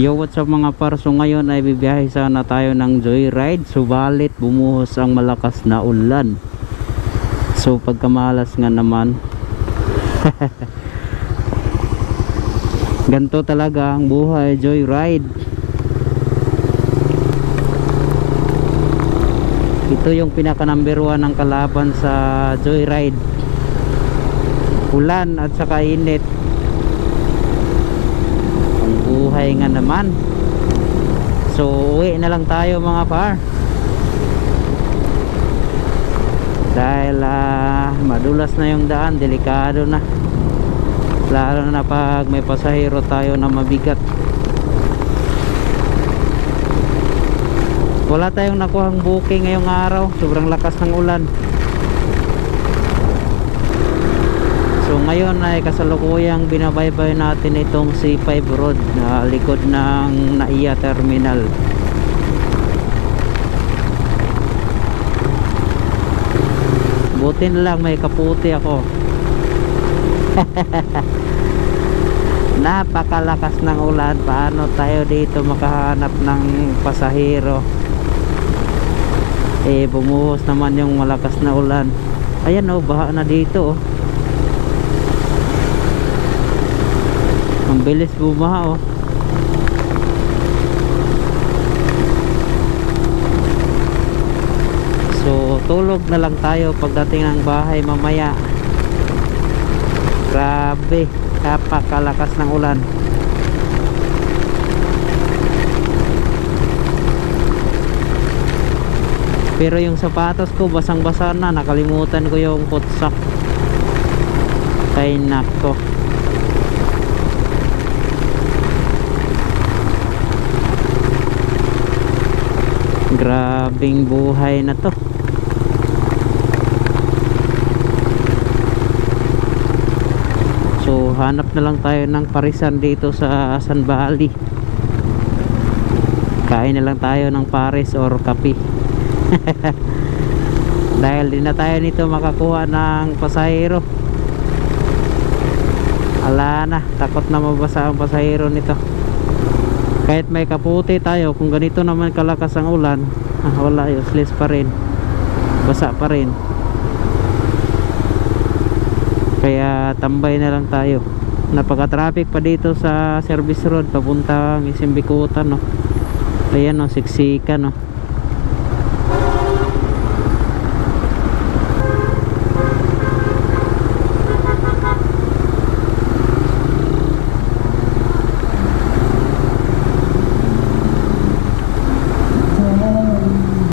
Yo, what's up mga par? So ngayon ay bibiyahe sana tayo ng joyride, subalit bumuhos ang malakas na ulan. So pagkamalas nga naman ganto talaga ang buhay joyride. Ito yung pinaka number 1 ng kalaban sa joyride, ulan at saka init. Buhay nga naman. So uwi na lang tayo mga par, dahil madulas na yung daan, delikado na, lalo na pag may pasahero tayo na mabigat. Wala tayong nakuhang booking ngayong araw, sobrang lakas ng ulan. So ngayon ay kasalukuyang binabaybay natin itong C5 road na likod ng NAIA terminal. Buti na lang may kaputi ako. Napakalakas ng ulan, paano tayo dito makahanap ng pasahero? Bumuhos naman yung malakas na ulan. Ayan baha na dito ang bilis bumaha So tulog na lang tayo pagdating ng bahay mamaya. Grabe, napakalakas ng ulan. Pero yung sapatos ko basang basa na, nakalimutan ko yung putsak. Ay nako, grabing buhay na to. So hanap na lang tayo ng parisan dito sa San Bali. Kain na lang tayo ng pares or kape. Dahil di na tayo nito makakuha ng pasahero. Ala na, takot na mabasa ang pasahero nito. Kahit may kaputi tayo, kung ganito naman kalakas ang ulan, wala, useless pa rin, basa pa rin. Kaya tambay na lang tayo. Napaka-traffic pa dito sa service road papuntang Isimbikutan Ayan siksikan